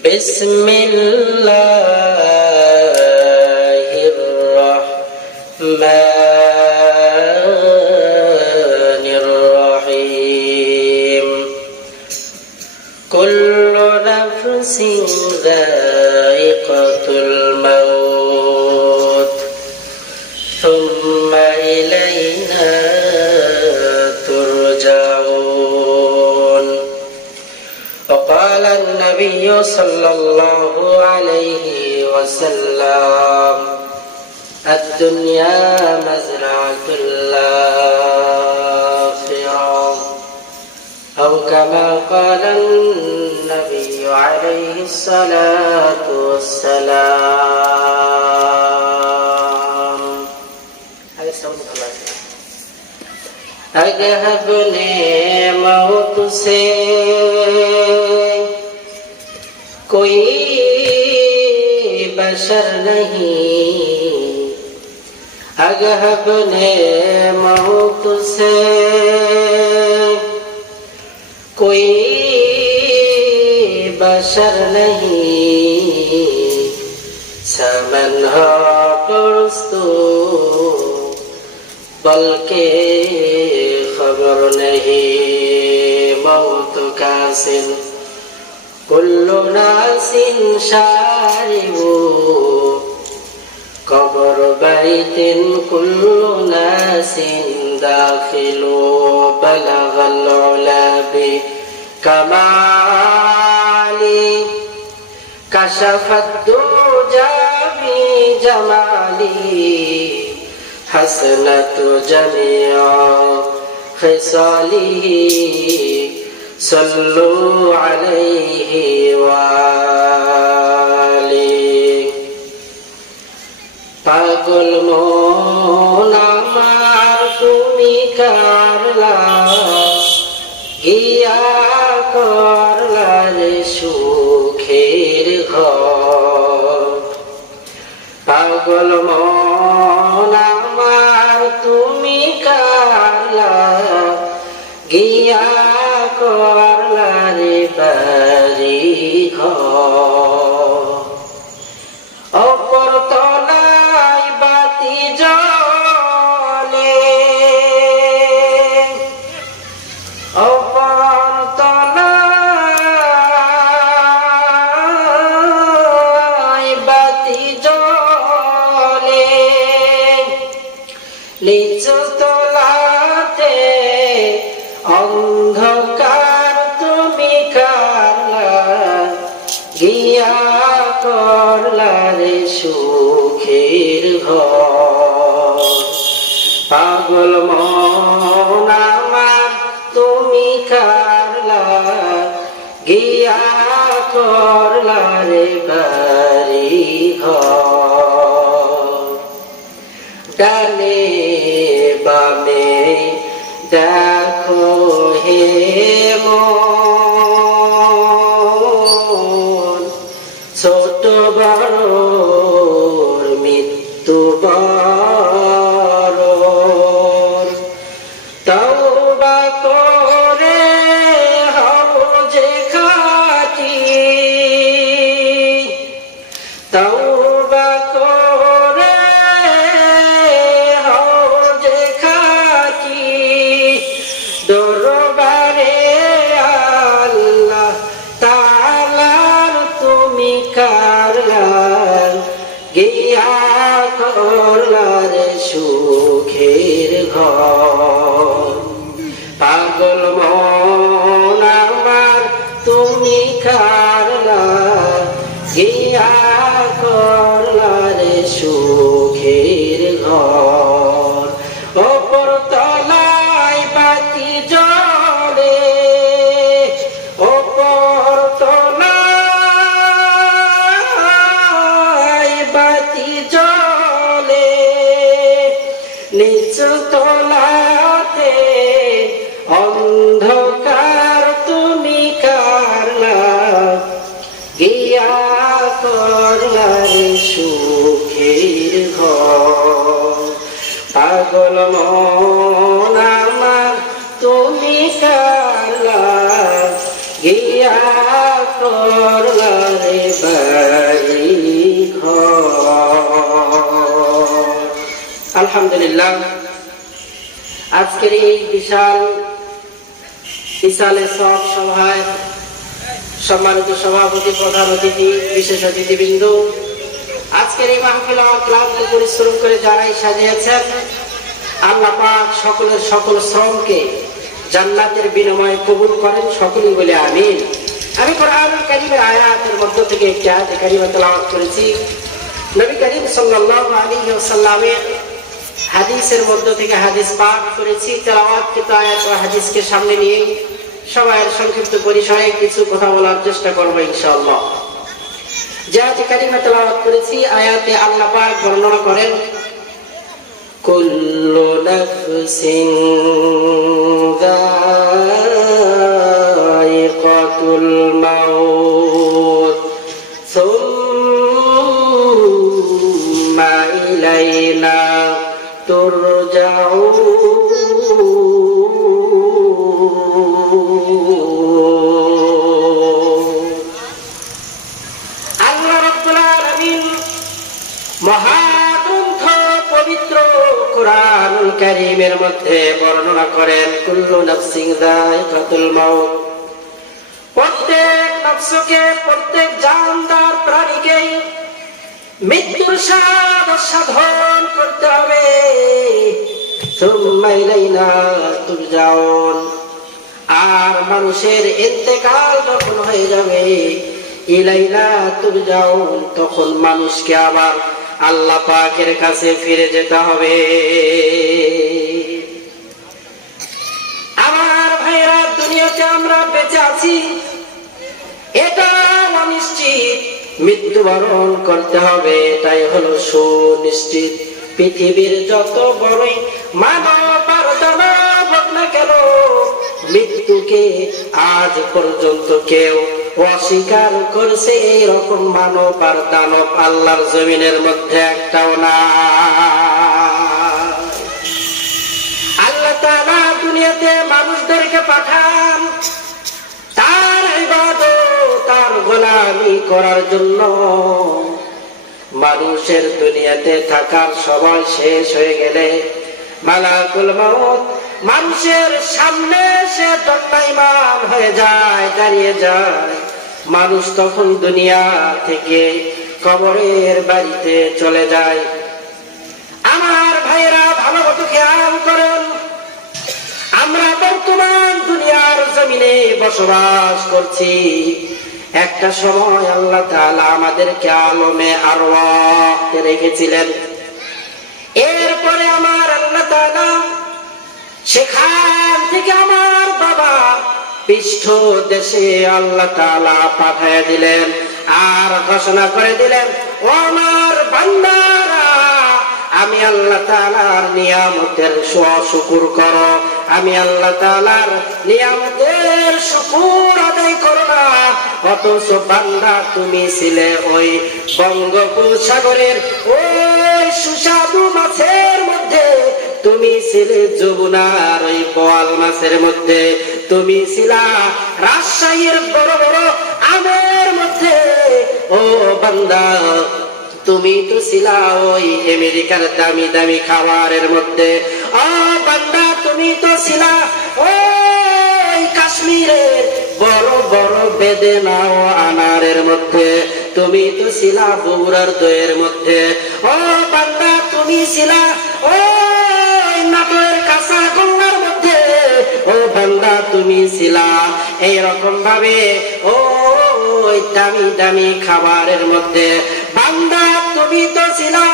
بسم الله الرحمن الرحيم كل نفس ذائقة الموت ثم إلينا ترجعون وقال النبي صلى الله عليه وسلم الدنيا مزرعة الآخرة أو كما قال النبي عليه الصلاة والسلام अगर अपने मौत से कोई बशर नहीं, अगर अपने मौत से कोई बशर नहीं, समन हो परस्तु बल्कि खबर नहीं मौत का सिन कुल्लु नासिन शारिबु कब्र बैतिन कुल्लु नासिन दाखिलु बलगल उला बि कमाली कशफत दुजा बि जमाली हसनत जमिया खिसालिही सल्लु अलैहि वालिहि पागल মন আমার তুমি কারলা গিয়া করলা রে সুখের ঘর পাগল মন তুমি কারলা গিয়া করলা রে বাড়ি ঘর অপর তলায় বাতি জ্বলে অপর তলায় বাতি জ্বলে নিচু তলাতে অন্ধকার তুমি কারলা গিয়া করলা রে সুখের ঘর পাগল মন আমার তুমি কারলা গিয়া করলা রে বাড়ি ঘর ডানে বামে দেখো হে মন ছোট বড় মৃত্যু বড় তওবা করে হও যে খাঁটি তওবা করে দরবারে আল্লাহ তাআলার তুমি কারলা গিয়া করলা রে সুখের ঘর পাগল মন আমার তুমি কারলা গিয়া করলা রে সুখের ঘর অপর তলায় বাতি জ্বলে অপর তলায় বাতি জ্বলে নিচু তলাতে অন্ধকার তুমি কারলা গিয়া করলা রে সুখের ঘর পাগল মন আমার তুমি কারলা গিয়া করলা রে আলহামদুলিল্লাহ, আজকের এই বিশাল সব সভায় সম্মানিত সভাপতি, প্রধান অতিথি, বিশেষ অতিথিবৃন্দ, আজকের এই মাহফিল ক্লান্ত পরিশ্রম করে যারাই সাজিয়েছেন, আল্লাহ পাক সকলের সকল শ্রমকে জান্নাতের বিনিময়ে কবুল করেন, সকলেই বলে আমিন। আমি কোরআনুল কারীমের আয়াতের মধ্য থেকে একটি আয়াত কারিমা তেলাওয়াত করেছি। নবী করিম সাল্লাল্লাহু আলাইহি ওয়াসাল্লামের হাদিসের মধ্য থেকে হাদিস পাঠ করেছি। তেলাওয়াতকৃত আয়াত ও হাদিসকে সামনে নিয়ে সবাইয়ের সংক্ষিপ্ত পরিসরে কিছু কথা বলার চেষ্টা করব ইনশাআল্লাহ। যে আয়াত কারিমা তেলাওয়াত করেছি, আয়াতে আল্লাহ পাক বর্ণনা করেন, কুল্লু নাফসিন যায়িকাতুল মাউত সুম্মা ইলাইনা তুরজাউন। আল্লাহ রাব্বুল আলামিন মহাগ্রন্থ পবিত্র কোরআনুল কারীমের মধ্যে বর্ণনা করেন, কুল্লু নাফসিন যায়িকাতুল মাউত, প্রত্যেক নফসকে, প্রত্যেক জানদার প্রাণীকে মৃত্যুর স্বাদ সাধন করতে হবে। সুম্মা ইলাইনা তুরজাউন, আর মানুষের ইন্তেকাল যখন হয়ে যাবে, ইলাইনা তুরজাউন, তখন মানুষকে আবার আল্লাহ পাকের কাছে ফিরে যেতে হবে। আমার ভাইরা, দুনিয়াতে আমরা বেঁচে আছি, এটা অনিশ্চিত, মৃত্যুবরণ করতে হবে, এটাই হলো সুনিশ্চিত। পৃথিবীর যত বড়ই মানব আর দানব হোক না কেন, মৃত্যুকে আজ পর্যন্ত কেউ অস্বীকার করছে এরকম মানব আর দানব আল্লাহর জমিনের মধ্যে একটাও না। আল্লাহ তাআলা দুনিয়াতে মানুষদেরকে পাঠান তার ইবাদত, তার গোলামি করার জন্য। মানুষের দুনিয়াতে থাকার সময় শেষ হয়ে গেলে মালাকুল মউত মানুষের সামনে সে দণ্ডায়মান হয়ে যায়, দাঁড়িয়ে যায়। মানুষ তখন দুনিয়া থেকে কবরের বাড়িতে চলে যায়। আমার ভাইয়েরা, ভালো মতো খেয়াল করেন, আমরা বর্তমান দুনিয়ার জমিনে বসবাস করছি। একটা সময় আল্লাহ তাআলা আমাদেরকে আলমে আরওয়াহতে রেখেছিলেন। এরপরে আমার আল্লাহ তাআলা সেখান থেকে আমার বাবা পৃষ্ঠ দেশে আল্লাহ তাআলা পাঠিয়ে দিলেন, আর ঘোষণা করে দিলেন, ও আমার বান্দারা, আমি আল্লাহ তাআলার নিয়ামতের শুকর করো, আমি আল্লাহ তাআলার নিয়ামতের শুকর আদায় করো না। অথচ বান্দা, তুমি ছিলে ওই বঙ্গোপসাগরের ওই সুস্বাদু মাছের মধ্যে, তুমি ছিলে যমুনার ওই বোয়াল মাছের মধ্যে, তুমি ছিলা রাজশাহীর বড় বড় আমের মধ্যে। ও বান্দা, তুমি তো ছিলা ওই আমেরিকার দামি দামি খাবারের মধ্যে। ও বান্দা, তুমি তো ছিলা ওই কাশ্মীরের বড় বড় বেদেনা ও আনারের মধ্যে, তুমি তো ছিলা বগুড়ার দইয়ের মধ্যে। ও বান্দা, তুমি ছিলা ওই নাটোরের কাঁচা গঙ্গার মধ্যে। ও বান্দা, তুমি ছিলা এইরকম ভাবে ওই দামি দামি খাবারের মধ্যে। বান্দা, তুমি তো ছিলা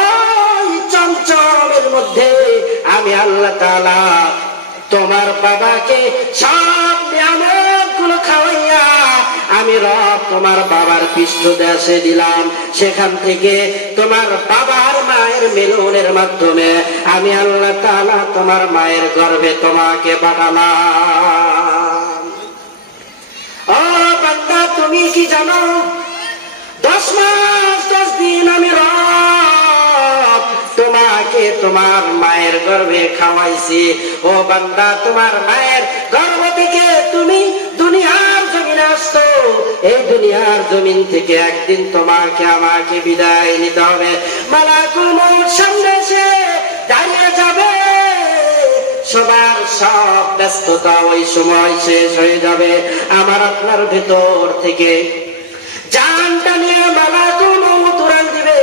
ওই চমচমের মধ্যে। আমি আল্লাহ তাআলা তোমার বাবাকে সব নিয়ামতগুলো খাওয়াইয়া আমি রব তোমার বাবার পৃষ্ঠ দেশে দিলাম। সেখান থেকে তোমার বাবার মায়ের মিলনের মাধ্যমে আমি আল্লাহ তাআলা তোমার মায়ের গর্ভে তোমাকে পাঠালাম। ও বান্দা, তুমি কি জানো, 10 মাস 10 দিন আমি রব তোমাকে তোমার মায়ের গর্ভে খাওয়াইছি। ও বান্দা, তোমার মায়ের গর্ভ থেকে তুমি দুনিয়ার জমিনে আসতো। এই দুনিয়ার জমিন থেকে একদিন তোমাকে আমাকে বিদায় নিতে হবে। মালাকুল মউত সামনে এসে দাঁড়িয়ে যাবে, সবার সব ব্যস্ততা ওই সময় শেষ হয়ে যাবে। আমার আপনার ভেতর থেকে জানটা নিয়ে মালাকুল মউত উড়াল দিবে।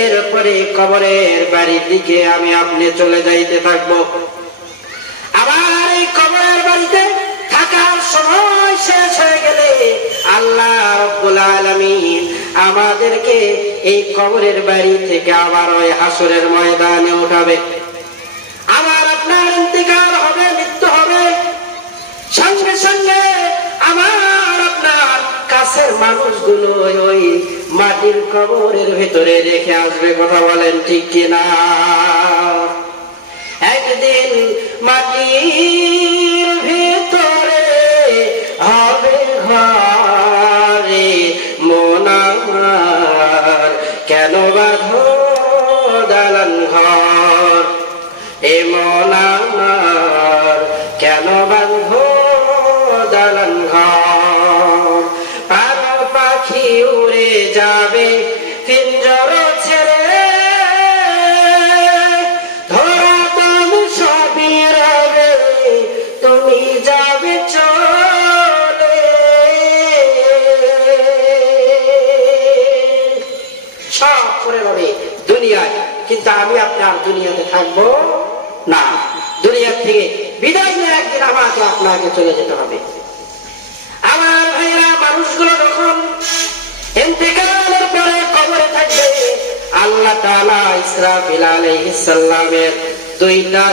এরপরে কবরের বাড়ির দিকে আমি আপনি চলে যাইতে থাকবো। আবার এই কবরের বাড়িতে থাকার সময় শেষ হয়ে গেলে আল্লাহ রাব্বুল আলামিন আমাদেরকে এই কবরের বাড়ি থেকে আবার ওই হাসরের ময়দানে উঠাবে। আবার আপনার ইন্তেকাল হবে, মৃত্যু হবে। সঙ্গে সঙ্গে আমার আপনার কাছের মানুষগুলো ওই মাটির কবরের ভিতরে রেখে আসবে। কথা বলেন ঠিক কিনা? একদিন মাটির ভিতরে হবে ঘরে মন আমার, কেন বাঁধো দালান ঘর, এ মন আমার কেন বাঁধো দালান ঘর। পাখি পাখি উড়ে যাবে পিঞ্জর ছেড়ে, ধরা তুমি সবই রবে, তুমি যাবে চলে। সব করে রবে দুনিয়ায়, কিন্তু আমি আপনার দুনিয়াতে থাকবো না। দুনিয়া থেকে বিদায় নিয়ে একদিন আমাকে আপনাকে চলে যেতে হবে। আমার ভাইরা, মানুষগুলো যখন ইন্তেকালের পরে কবরে থাকবে, আল্লাহ তাআলা ইসরাফিল আলাইহিস সালামের দুইটা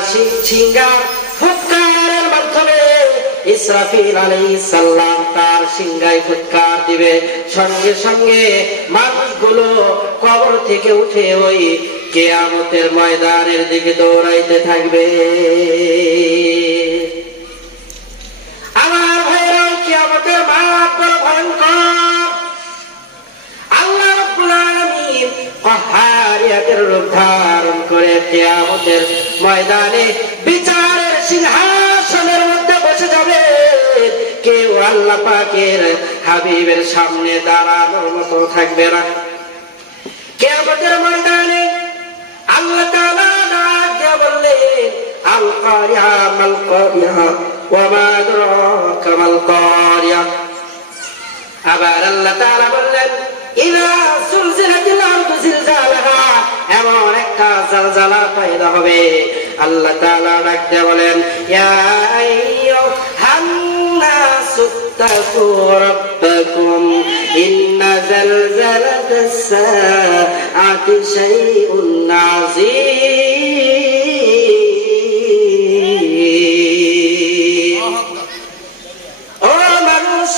সিংহার ফুৎকারের মাধ্যমে ইসরাফিল আলাইহিস সালাম তার সিংহায় ফুৎকার দিবে। সঙ্গে সঙ্গে মানুষগুলো কবর থেকে উঠে ওই কিয়ামতের ময়দানের দিকে দৌড়াইতে থাকবে। আমার ভাইরা, কিয়ামতের মাঠ বড় ভয়ঙ্কর। আল্লাহ রাব্বুল আলামিন কাহারিয়াতের রূপ ধারণ করে কিয়ামতের ময়দানে বিচারের সিংহাসনের মধ্যে বসে যাবে। কেউ আল্লাহ পাকের হাবিবের সামনে দাঁড়ানোর মতো থাকবে না। কিয়ামতের ময়দানে আল্লাহ তাআলা ডাক দিয়ে বললেন, আল কারিয়া মাল কারিয়া ওয়া মা আদরাকা মাল কারিয়া। আবার আল্লাহ তাআলা বললেন, ইযা সুলজিলাতিল আরদু জিলজালাহা, এমন একটা জালজালা পয়দা হবে। আল্লাহ তাআলা ডাক দিয়ে বলেন, ইয়া আইয়ুহান নাসু তাকু রাব্বাকুম ইন্না জালজালাতাস সাআতি শাইউন আযীম। ও মানুষ,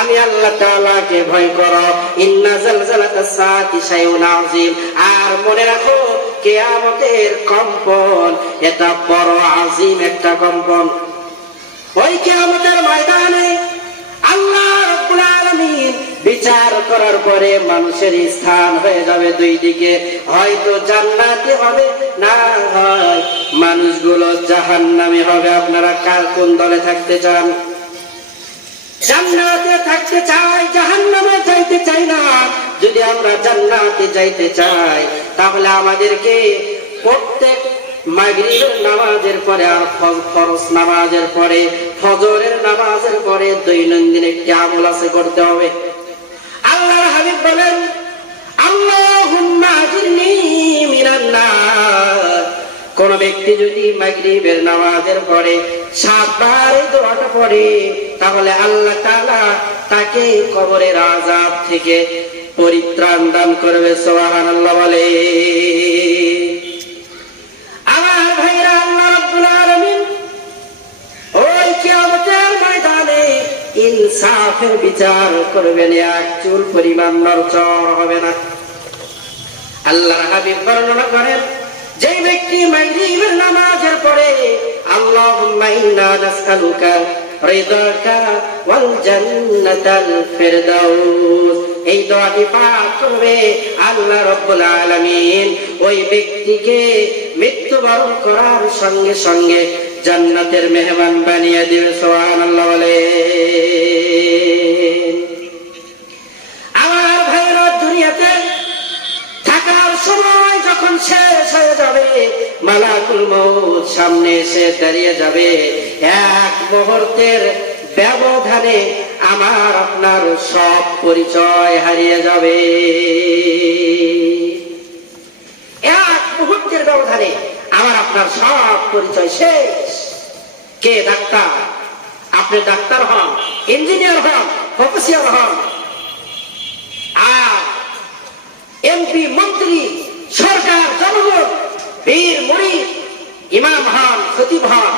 আমি আল্লাহ তাআলাকে ভয় করো। ইন্না জালজালাতাস সাআতি শাইউন আযীম। আর মনে রাখো, কিয়ামতের কম্পন এটা বড় আযীম একটা কম্পন। ওই কিয়ামতের ময়দানে আল্লাহ রাব্বুল আলামিন বিচার করার পরে মানুষের স্থান হয়ে যাবে দুই দিকে। হয়তো জান্নাতে হবে, না হয় মানুষগুলো জাহান্নামে হবে। আপনারা কার কোন দলে থাকতে চান? জান্নাতে থাকতে চাই, জাহান্নামে যাইতে চাই না। যদি আমরা জান্নাতে যাইতে চাই, তাহলে আমাদেরকে প্রত্যেক মাগরিবের নামাজের পরে আর ফরজ নামাজের পরে, ফজরের নামাজের পরে দৈনন্দিন একটি আমল আছে, করতে হবে। আল্লাহর হাবিব বলেন, আল্লাহুম্মা আজিরনি মিনান নার। কোন ব্যক্তি যদি মাগরিবের নামাজের পরে 7 বার এই দোয়াটা পড়ে, তাহলে আল্লাহ তাআলা তাকে কবরের আযাব থেকে পরিত্রাণ দান করবে। সুবহানাল্লাহ বলে। আমার ভাইরা, আল্লাহ রাব্বুল আলামিন ওই কিয়ামতের ময়দানে ইনসাফের বিচার করবেন। এক চুল পরিমাণ নড়চড় হবে না। আল্লাহর হাবিব বর্ণনা করেন, যে ব্যক্তি মাগরিবের নামাজের পরে আল্লাহুম্মা ইন্না নাসআলুকা রিদাকা ওয়াল জান্নাতাল ফিরদাউস, এই দোয়াটি পাঠ করবে, আল্লাহ রাব্বুল আলামিন ওই ব্যক্তিকে মৃত্যুবরণ করার সঙ্গে সঙ্গে জান্নাতের মেহমান বানিয়ে দিবে। সুবহানাল্লাহ বলে। আমার ভাইরা, দুনিয়াতে থাকার মালাকুল মউত সামনে এসে দাঁড়িয়ে যাবে। এক মুহূর্তের ব্যবধানে আমার আপনার সব পরিচয় হারিয়ে যাবে। এক মুহূর্তের ব্যবধানে আমার আপনার সব পরিচয় শেষ। কে ডাক্তার? আপনি ডাক্তার হন, ইঞ্জিনিয়ার হন, প্রফেসর হন, আর এমপি, মন্ত্রী, সরকার, জনগণ, বীর, মুরিদ, ইমাম হন, খতিব হন,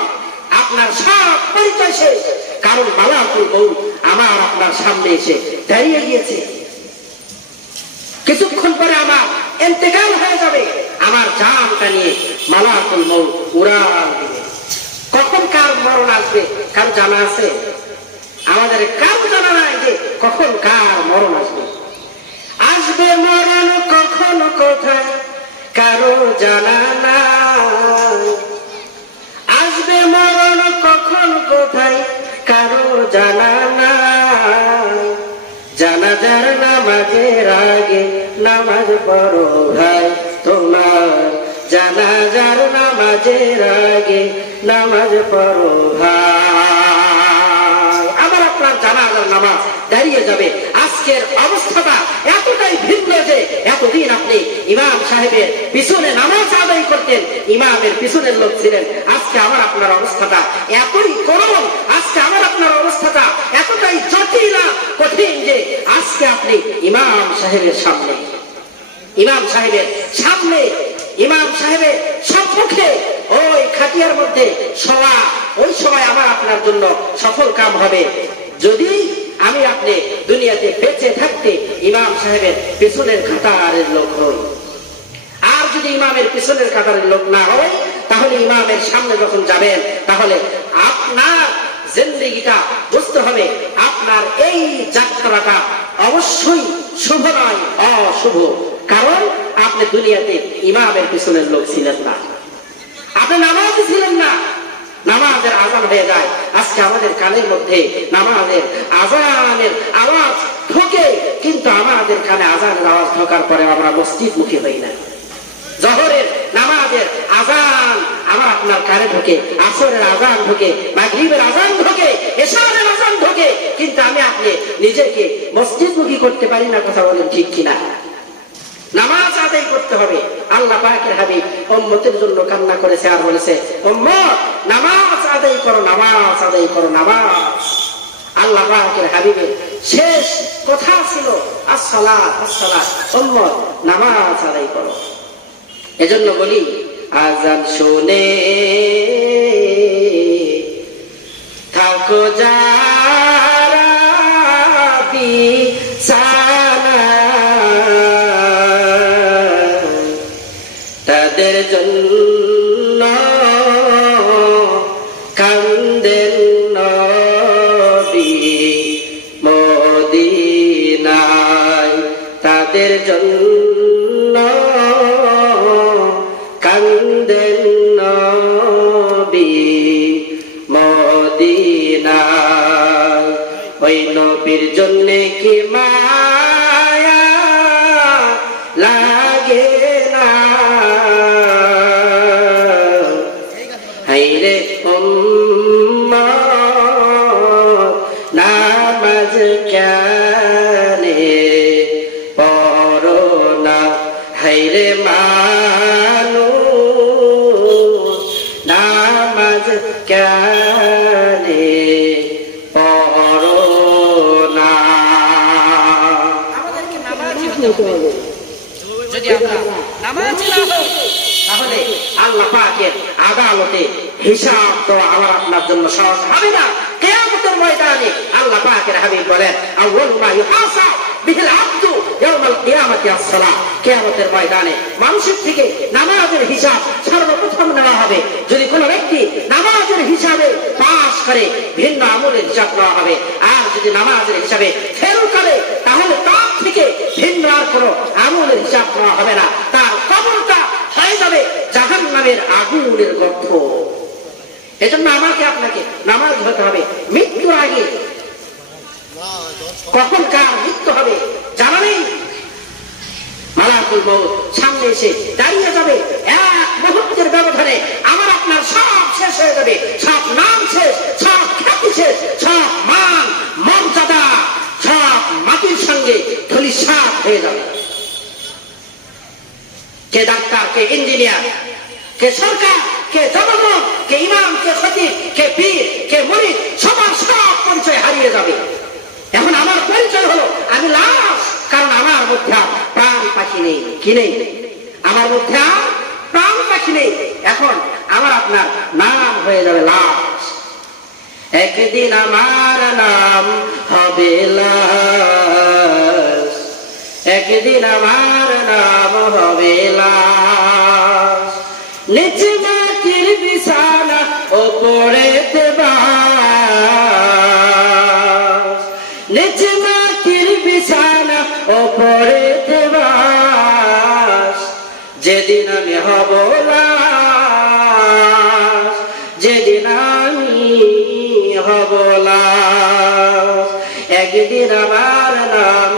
আপনার সব পরিচয় শেষ। কারণ মালাকুল মউত আমার আপনার সামনে এসে দাঁড়িয়ে গিয়েছে। কিছুক্ষণ পরে আমার ইন্তেকাল হয়ে যাবে। আমার জানটা নিয়ে মালাকুল মউত উড়াল দিবে। কখন কার মরণ আসবে কার জানা আছে? আমাদের কার জানা নাই যে কখন কার মরণ আসবে। আসবে মরণ কখন কোথায় কারো জানা নাই। আসবে মরণ কখন কোথায় কারো জানা নাই। জানাজার নামাজের আগে নামাজ পড়ো ভাই তোমার। জানাজার নামাজের আগে নামাজ পড়ো ভাই। আমার আপনার জানাজার নামাজ দাঁড়িয়ে যাবে। আজকের অবস্থাটা এতটাই ভিন্ন যে এতদিন আপনি ইমাম সাহেবের পিছনে নামাজ আদায় করতেন, ইমামের পিছনের লোক ছিলেন। আজকে আমার আপনার অবস্থাটা এতই করুণ, আজকে আমার আপনার অবস্থাটা এতটাই জটিল কঠিন যে আজকে আপনি ইমাম সাহেবের সামনে, ইমাম সাহেবের সামনে, ইমাম সাহেবের সম্মুখে ওই খাটিয়ার মধ্যে শোয়া, ওই সময় আমার আপনার জন্য সফল কাম হবে যদি আমি আপনি দুনিয়াতে বেঁচে থাকতে ইমাম সাহেবের পিছনের কাতারের লোক হই। আর যদি ইমামের পিছনের কাতারের লোক না হয়, তাহলে ইমামের সামনে যখন যাবেন তাহলে আপনার জিন্দেগিটা বুঝতে হবে আপনার এই যাত্রাটা অবশ্যই শুভ নয়, অশুভ। কারণ আপনি দুনিয়াতে ইমামের পিছনের লোক ছিলেন না, আপনি নামাজি ছিলেন না। নামাজের আজান হয়ে যায়, আজকে আমাদের কানের মধ্যে নামাজের আজানের আওয়াজ ঢোকে, কিন্তু আমাদের কানে আজানের আওয়াজ ঢোকার পরে আমরা মসজিদ মুখী হই না। জোহরের নামাজের আজান আমার আপনার কানে ঢোকে, আসরের আজান ঢোকে, মাগরিবের আজান ঢোকে, এশারের আজান ঢোকে, কিন্তু আমি আপনি নিজেকে মসজিদ মুখী করতে পারি না। কথা বলেন ঠিক কিনা? নামাজ আদায় করতে হবে। আল্লাহ পাকের হাবিব উম্মতের জন্য কান্না করেছে আর বলেছে, উম্মত নামাজ আদায় করো, নামাজ আদায় করো, নামাজ। আল্লাহ পাকের হাবিবের শেষ কথা ছিল আসসালাত, আসসালাত। উম্মত নামাজ আদায় করো। এজন্য বলি, আজান শুনে থাকো যারা বিছানা, তাদের জন্য কান্দেন নবী মদিনায়, তাদের জন্য কান্দেন নবী মদিনায়। ওই নবীর জন্য কি মায়া লাগে না, হাইরে উম্মত নামাজ কেনে পড়ো না, হাইরে মানুষ নামাজ কেনে পড়ো না। আমাদেরকে নামাজি হতে হবে। যদি আমরা নামাজি না হই, তাহলে আল্লাহ পাকের আদালতে হিসাব তো আমার আপনার জন্য সহজ হবে না। কিয়ামতের ময়দানে আল্লাহ পাকের হাবিব বলেন, আউয়ালু মা ইউহাসাব বিহিল আবদু ইয়াউমাল কিয়ামাতি আস-সালাহ। কিয়ামতের ময়দানে মানুষের থেকে নামাজের হিসাব সর্বপ্রথম নেওয়া হবে। যদি কোনো ব্যক্তি নামাজের হিসাবে পাস করে, ভিন্ন আমলের হিসাব নেওয়া হবে। আর যদি নামাজের হিসাবে ফেল করে, তাহলে তার থেকে ভিন্ন আর কোনো আমলের হিসাব নেওয়া হবে না। তার কবরটা হয়ে যাবে জাহান্নামের আগুনের গর্ত। এজন্য আমাকে আপনাকে নামাজ হতে হবে। মৃত্যুর আগে কখন কার মৃত্যু হবে জানা নেই। মালাকুল মউত সামনে এসে দাঁড়িয়ে যাবে। এক মুহূর্তের ব্যবধানে শেষ হয়ে যাবে, সব নাম শেষ, সব খ্যাতি শেষ, সব মান মর্যাদা সব মাটির সঙ্গে ধূলিসাৎ হয়ে যাবে। কে ডাক্তার, কে ইঞ্জিনিয়ার, কে সরকার, কে জনগণ, কে ইমাম, কে খতিব, কে পীর, কে মুরিদ, সবার সব পরিচয় হারিয়ে যাবে। এখন আমার পরিচয় হলো আমি লাশ, কারণ আমার মধ্যে প্রাণ পাখি নেই। কি নেই? আমার মধ্যে প্রাণ পাখি নেই। এখন আমার আপনার নাম হয়ে যাবে লাশ। একদিন আমার নাম হবে লাশ, একদিন আমার নাম হবে লাশ। নিচে মাটির বিছানা, ওপরেতে বাস, নিচে মাটির বিছানা, ওপরেতে বাস। যেদিন আমি হব লাশ, যেদিন আমি হব লাশ, একদিন আমার নাম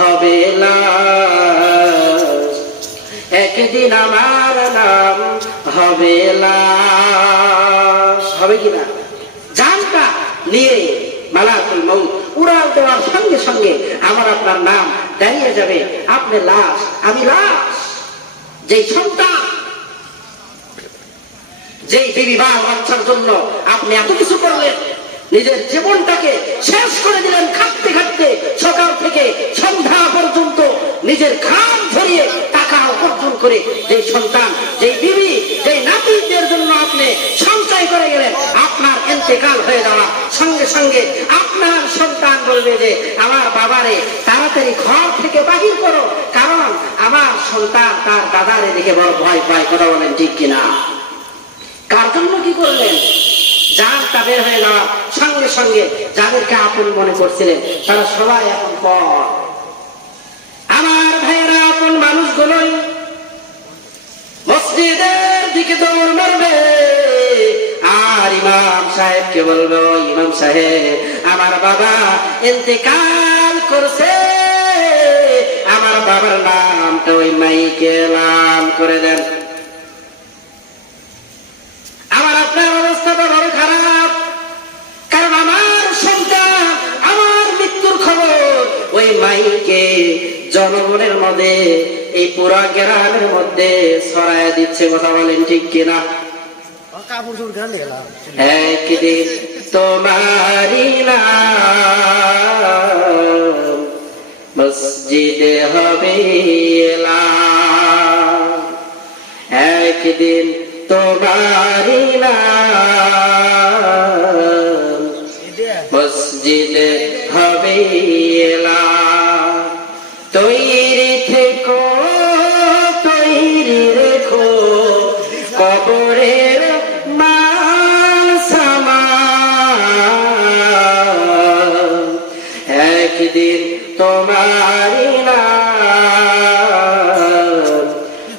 হবে লাশ, একদিন আমার নাম হবে লাশ। হবে কিনা? জানটা নিয়ে মালাকুল মউত উড়াল দেওয়ার সঙ্গে সঙ্গে আমার আপনার নাম দাঁড়িয়ে যাবে। আপনি লাশ, আমি লাশ। যেই সন্তান, যেই বিবাহ বাচ্চার জন্য আপনি এত কিছু করলেন, নিজের জীবনটাকে শেষ করে দিলেন খাটতে খাটতে, সকাল থেকে সন্ধ্যা পর্যন্ত নিজের ঘাম ঝরিয়ে টাকা উপার্জন করে যেই সন্তান, যেই বিবি, যেই নাতিদের জন্য আপনি সঞ্চয় করে গেলেন, আপনার ইন্তেকাল হয়ে যাওয়ার সঙ্গে সঙ্গে আপনার সন্তান বলবে যে আমার বাবারে তাড়াতাড়ি ঘর থেকে বাহির করো, কারণ আমার সন্তান তার দাদারে দেখে বড় ভয় পায়। কথা বলেন ঠিক কিনা? কার জন্য কি করলেন? জানটা বের হয়ে যাওয়ার সঙ্গে সঙ্গে যাদেরকে আপন মনে করছিলেন তারা সবাই এখন পর। আমার ভাইয়েরা, আপন মানুষগুলোই মসজিদের দিকে দৌড় মারবে, আর ইমাম সাহেবকে বলবো, ইমাম সাহেব আমার বাবা ইন্তেকাল করছে, আমার বাবার নামটা ওই মাইকে এলান করে দেন। আমার আপনার অবস্থাটা বড় খারাপ, কারণ আমার সন্তান, আমার মৃত্যুর খবর ওই মাইকে জনগণের মধ্যে, এই পুরা গ্রামের মধ্যে ছড়ায় দিচ্ছে। কথা বলেন ঠিক কিনা? একদিন তোমারি নাম মসজিদে হবে এলান, একদিন তোমারি নাম মসজিদে হবে এলান। তৈরি থেকো, তৈরি রেখো কবরের মাল সামান, একদিন তোমারি নাম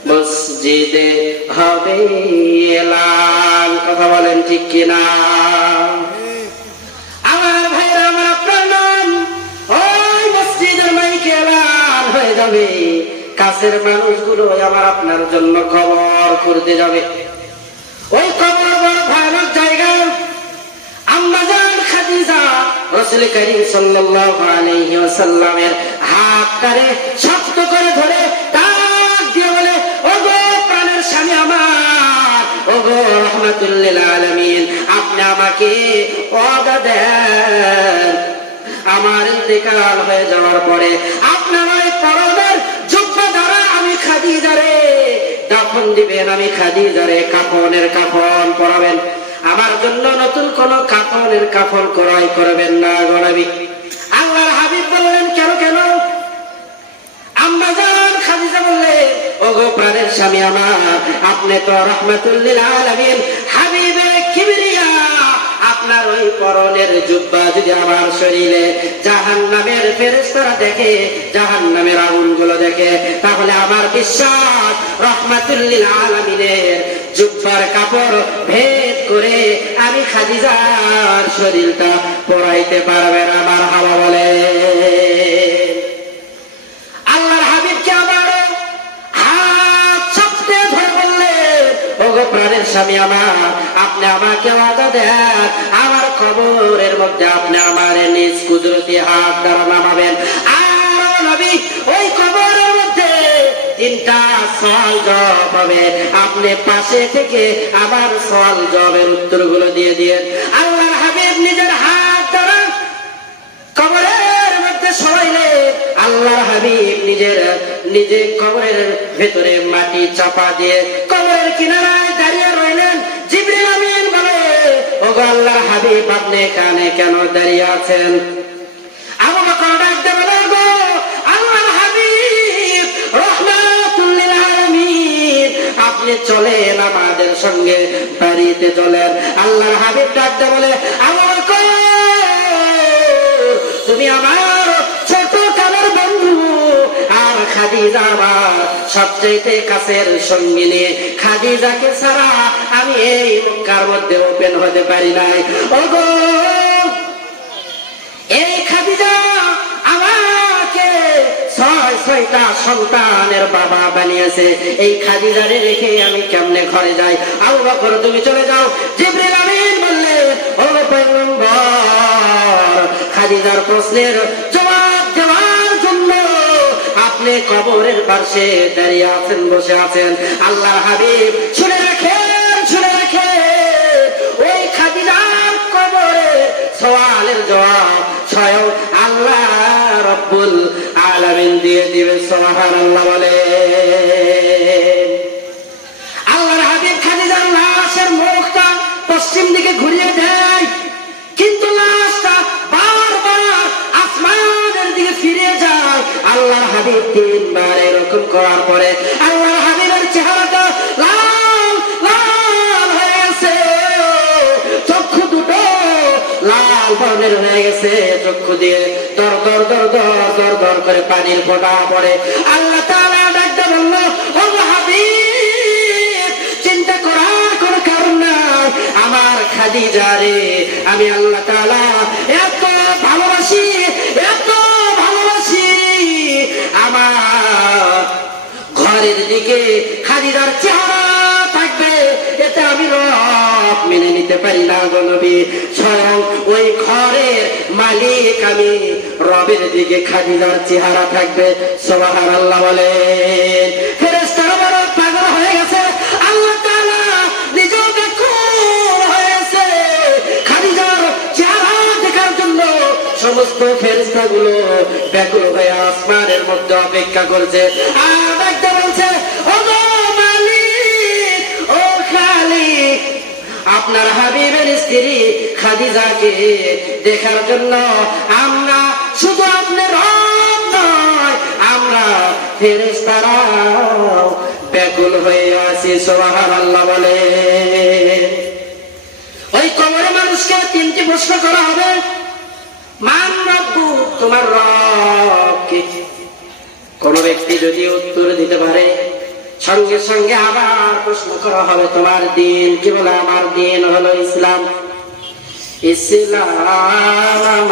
মসজিদে হবে এলান। কথা বলেন ঠিক কিনা? আমার ভাইরা, আমার আপনার নাম ওই মসজিদের মাইকে এলান হয়ে যাবে। কাছের মানুষগুলো আমার আপনার জন্য খবর করতে যাবে। ওই খবর বড় ভয়ানক জায়গা। আম্মা জান খাদিজা রাসূল করিম সাল্লাল্লাহু আলাইহি ওয়াসাল্লামের হাতটারে শক্ত করে ধরে ডাক দিয়ে বলে, ওগো প্রাণের স্বামী আমার, ওগো রাহমাতুল লিল আলামিন, আপনি আমাকে ওয়াদা দেন, আমার ইন্তেকাল হয়ে যাওয়ার পরে আপনার ওই পরনের জুব্বা দ্বারা আমি খাদিজারে দাফন দিবেন, আমি খাদিজারে কাফনের কাফন পরাবেন, আমার জন্য নতুন কোন কাফনের কাফন ক্রয় করবেন না গো নবী। আল্লাহর হাবিব বললেন, কেন কেন? আম্মা জান খাদিজা বললেন, ওগো প্রাণের স্বামী আমার, আপনি তো রাহমাতুল লিল আলামিন, হাবিবে কিবরিয়া, আপনার ওই পরনের জুব্বা যদি আমার শরীরে জাহান্নামের ফেরেশতারা দেখে, জাহান্নামের আগুনগুলো দেখে, তাহলে আমার বিশ্বাস রাহমাতুল লিল আলামিনের জুব্বার কাপড় ভেদ করে আমি খাদিজার শরীরটা পরাইতে পারবে না। আমার হাওয়া বলে আল্লাহর হাবিবকে আবার হাত চাপতে ধরে বললেন, ওগো প্রাণের স্বামী আমার, আপনি আমার দেন, আমার কবরের মধ্যে আপনি আমার নিজ কুদরতি হাত দ্বারা নামাবেন। আর নবী ওই কবরের মধ্যে 3টা সওয়াল জবাব হবে, আপনি পাশে থেকে আমার সওয়াল জবাবের উত্তরগুলো দিয়ে দিয়েন। আল্লাহর হাবিব নিজের হাত দ্বারা কবরের মধ্যে শোয়াইলেন। আল্লাহর হাবিব নিজে কবরের ভেতরে মাটি চাপা দিয়ে কবরের কিনারায় দাঁড়িয়ে রইলেন। জিবরিল আমিন বলে, ওগো আল্লাহর হাবিব, আপনি এখানে কেন দাঁড়িয়ে আছেন? আবু বকর ডাকতে বলে, গো আল্লাহর হাবিব রাহমাতুল লিল আলামিন, আপনি চলেন আমাদের সঙ্গে বাড়িতে চলেন। আল্লাহর হাবিব ডাকতে বলে, আবু বকর, তুমি আমার ছোট কালের বন্ধু, আর খাদিজা আমার সবচেয়ে কাছের সঙ্গিনী। খাদিজাকে ছাড়া আমি এই মক্কার মধ্যে ওপেন হতে পারি নাই। ওগো, এই খাদিজা আমাকে 6টা সন্তানের বাবা বানিয়েছে। এই খাদিজারে রেখে আমি কেমনে ঘরে যাই? আবু বকর, তুমি চলে যাও। জিবরিল আমিন বললেন, ও পয়গম্বর, খাদিজার প্রশ্নের জবাব দেওয়ার জন্য আপনি কবরের পাশে দাঁড়িয়ে আছেন, বসে আছেন। আল্লাহর হাবিব শুনে রাখেন, শুনে রাখেন, ওই খাদিজার কবরে সওয়ালের জবাব স্বয়ং আল্লাহ রব্বুল আলামিন দিয়ে দিবে। সুবহানাল্লাহ বলে। আল্লাহর হাবিব খাদিজার লাশের মুখটা পশ্চিম দিকে ঘুরিয়ে দেয়, কিন্তু লাশটা বারবার আসমানের দিকে ফিরে যায়। আল্লাহর হাবিব 3বার এরকম করার পরে আল্লাহর হাবিবের চেহারাটা লাল লাল হয়ে গেছে, চক্ষু দুটো লাল বর্ণের হয়ে গেছে, চক্ষু দিয়ে দর দর দর দর দর দর করে পানির ফোঁটা পড়ে। আল্লাহ তাআলা ডাকতে বলল, ও হাবিব, চিন্তা করার কোনো কারণ নাই, আমার খাদিজারে আমি আল্লাহ তাআলা এত ভালোবাসি, এত ভালোবাসি, আমার ঘরের দিকে খাদিজার চেহারা থাকবে, এতে আমি রব মেনে নিতে পারি না গো নবী। স্বয়ং ওই ঘরের মালিক আমি, রবের দিকে খাদিজার চেহারা থাকবে। সুবহানাল্লাহ বলে। ফেরেশতারা বড় পাগল হয়ে গেছে, আল্লাহ তাআলা নিজেও ব্যাকুল হয়েছে খাদিজার চেহারা দেখার জন্য। সমস্ত ফেরেশতাগুলো ব্যাকুল হয়ে আসমানের মধ্যে অপেক্ষা করছে। আর দেখতে বলছে, ও গো মালিক, ও খালিক, আপনার হাবিবের স্ত্রী খাদিজাকে দেখার জন্য আমরা শুধু আপনার রব নয়, আমরা ফেরেশতারাও ব্যাকুল হয়ে আছি। সুবহানাল্লাহ বলে। ওই কবরে মানুষকে 3টি প্রশ্ন করা হবে। মান রব্বু, তোমার রব কে? কোন ব্যক্তি যদি উত্তর দিতে পারে, সঙ্গে সঙ্গে আবার প্রশ্ন করা হবে, তোমার দিন কি? বলে, আমার দিন হলো ইসলাম। ইসলাম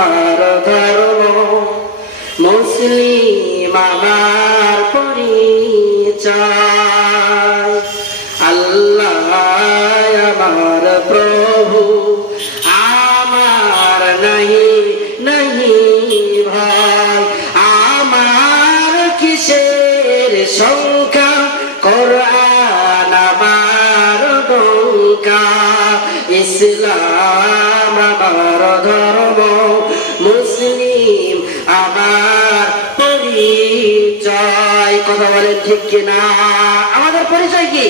আমার ধর্ম, মুসলিম আমার পরিচয়, আল্লাহ আমার প্রভু, আমার নাহি নাহি ভয়, আমার কিসের সংখ্যা, কোরআন আমার ডঙ্কা, ইসলাম আমার ধর্ম, মুসলিম আমার পরিচয়। কথা বলেন ঠিক কিনা? আমাদের পরিচয় কি?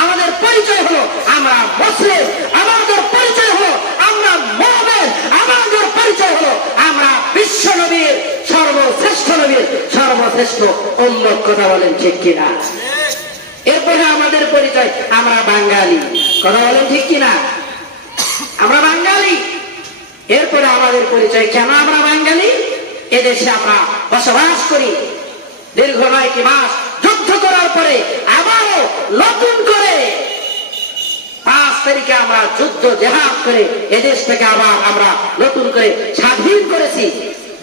আমাদের পরিচয় হলো আমরা মুসলিম, আমাদের পরিচয় হলো আমরা মুমিন, আমাদের পরিচয় হলো আমরা বিশ্ব নবীর সর্বশ্রেষ্ঠ নবীর সর্বশ্রেষ্ঠ উম্মত। কথা বলেন ঠিক কিনা? এরপরে আমাদের পরিচয় আমরা বাঙালি। কথা বলেন ঠিক কিনা? আমরা বাঙালি। এরপরে আমাদের পরিচয় কেন আমরা বাঙালি? এদেশে আমরা বসবাস করি। দীর্ঘ 9টি মাস যুদ্ধ করার পরে আবারও নতুন করে 5 তারিখে আমরা যুদ্ধ জেহাদ করে এদেশ থেকে আবার আমরা নতুন করে স্বাধীন করেছি।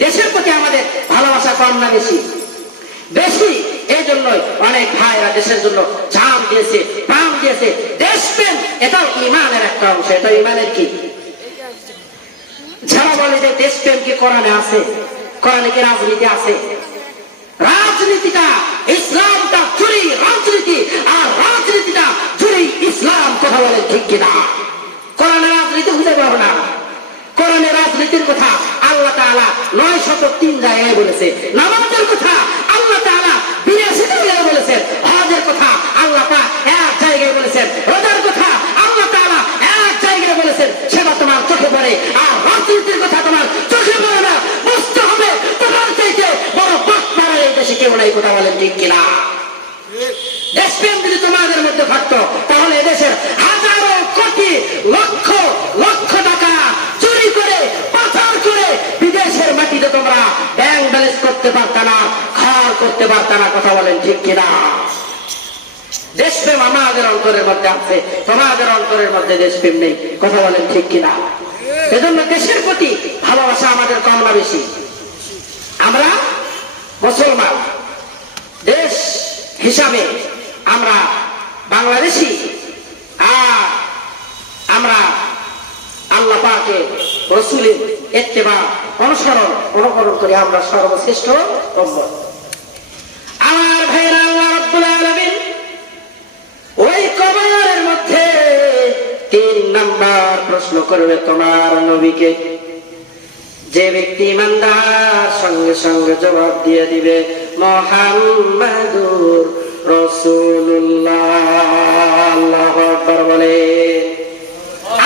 দেশের প্রতি আমাদের ভালোবাসা কম না বেশি? বেশি। এই জন্যই অনেক ভাইরা দেশের জন্য জান দিয়েছে, প্রাণ দিয়েছে। দেশপ্রেম এটাও ইমানের একটা অংশ। এটা ইমানের কি? যারা বলে যে দেশপ্রেম কি কোরআনে আছে, কোরআনে কি রাজনীতি আছে? রাজনীতিটা ইসলামটা চুরি রাজনীতি, আর রাজনীতিটা চুরি ইসলাম। কথা বলে ঠিক কিনা? কোরআনে রাজনীতি খুঁজে পাবো না। কোরআনে রাজনীতির কথা আল্লাহ তাআলা 903 জায়গায় বলেছে। নামাজের কথা আল্লাহ তাআলা 82 জায়গায় বলেছেন। হজের কথা আল্লাহ পাক এক জায়গায় বলেছেন। রোজার কথা আল্লাহ তাআলা এক জায়গায় বলেছেন। সেটা তোমার চোখে পড়ে, আর রাজনীতির কথা তোমার চোখে পড়ে না। বুঝতে হবে তোমার চাইতে বড় বাটপাড়া এই দেশে কেউ নাই। কথা বলেন ঠিক কিনা? দেশপ্রেম যদি তোমাদের মধ্যে থাকতো তাহলে এদেশের হাজারো কোটি লক্ষ লক্ষ টাকা চুরি করে পাচার করে বিদেশের মাটিতে তোমরা ব্যাংক ব্যালেন্স করতে পারত না, খাওয়ার করতে পারত না। কথা বলেন ঠিক কিনা? দেশপ্রেম আমাদের অন্তরের মধ্যে আছে, তোমাদের অন্তরের মধ্যে দেশপ্রেম নেই। কথা বলেন ঠিক কিনা? এজন্য দেশের প্রতি ভালোবাসা আমাদের কম না বেশি? আমরা মুসলমান দেশ হিসাবে আমরা বাংলাদেশি, আর আমরা আল্লাহ পাকের রাসূলের ইত্তেবা অনুকরণ করে আমরা সর্বশ্রেষ্ঠ উম্মত। আমার ভাইরা, আল্লাহ রাব্বুল আলামিন ওই কবরের মধ্যে 3 নাম্বার প্রশ্ন করবে তোমার নবীকে। যে ব্যক্তি ইমানদার সঙ্গে সঙ্গে জবাব দিয়ে দিবে মুহাম্মাদুর রাসূলুল্লাহ। আল্লাহু আকবার বলে।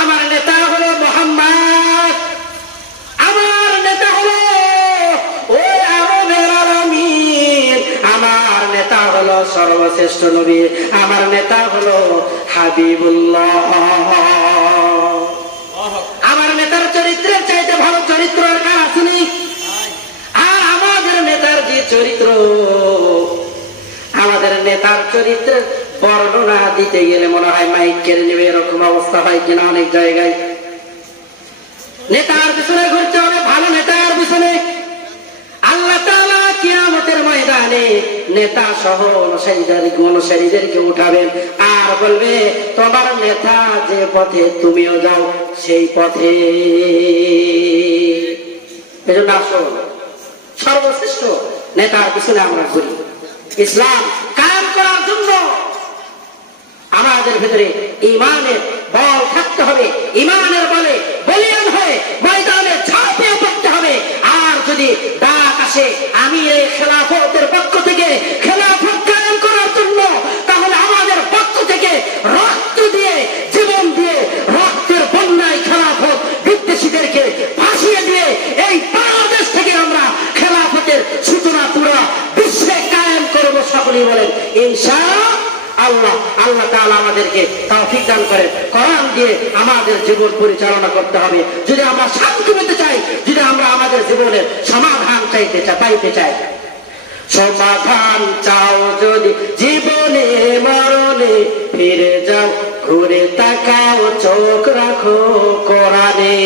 আমার নেতা হলো মুহাম্মদ, আমার নেতা হলো ওই আরবের আমির, আমার নেতা হলো সর্বশ্রেষ্ঠ নবী, আমার নেতা হলো হাবিবুল্লাহ। আমার নেতার চরিত্রের চাইতে ভালো চরিত্র আর কার আসেনি? আর আমাদের নেতার যে চরিত্র, আমাদের নেতার চরিত্রের বর্ণনা দিতে গেলে মনে হয় মাইক কেড়ে নেবে, এরকম অবস্থা হয় কিনা অনেক জায়গায়। নেতার পিছনে ঘুরতে হবে, ভালো নেতার পিছনে। আল্লাহ তাআলা কিয়ামতের ময়দানে নেতা সহ অনুসারীদেরকে উঠাবেন আর বলবে তোমার নেতা যে পথে তুমিও যাও সেই পথে। এজন্য আসো সর্বশ্রেষ্ঠ নেতার পিছনে আমরা ঘুরি। ইসলাম কায়েম করার জন্য আমাদের ভিতরে ঈমানের বল থাকতে হবে। ঈমানের বলে বলিয়ান হয়ে ময়দানে ঝাঁপিয়ে পড়তে হবে। আর যদি ডাক আসে আমি এই খেলাফতের পক্ষ থেকে খেলাফত কায়েম করার জন্য, তাহলে আমাদের পক্ষ থেকে রক্ত দিয়ে জীবন দিয়ে রক্তের বন্যায় খেলাফত বিদ্বেষীদেরকে ভাসিয়ে দিয়ে এই বাংলাদেশ থেকে আমরা খেলাফতের সূচনা পুরা বিশ্বে কায়েম করবো। সকলেই বলেন ইনশাআল্লাহ। আল্লাহ তাআলা আমাদেরকে তৌফিক দান করেন। কোরআন দিয়ে আমাদের জীবন পরিচালনা করতে হবে। যদি আমরা শান্তি পেতে চাই, যদি আমরা আমাদের জীবনের সমাধান পাইতে চাই, সমাধান চাও যদি জীবনে মরণে, ফিরে যাও ঘুরে তাকাও চোখ রাখো কোরআনে।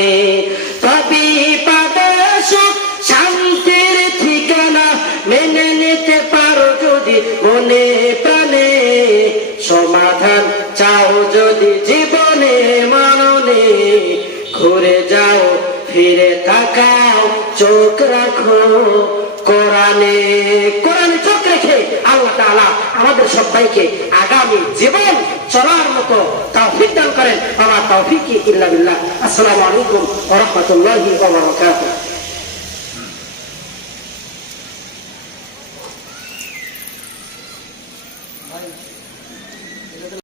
তবে পাবে সুখ শান্তির ঠিকানা, মেনে নিতে পারো যদি মনে প্রাণে। সমাধান চাও যদি জীবনে মরণে, ঘুরে যাও ফিরে তাকাও চোখ রাখো কোরআনে। কোরআনে চোখ রেখে আল্লাহ তাআলা আমাদের সবাইকে আগামী জীবন চলার মতো তৌফিক দান করেন। আমার তৌফিক ইল্লা বিল্লাহ। আসসালামু আলাইকুম ওয়া রাহমাতুল্লাহি ওয়া বারাকাতুহু।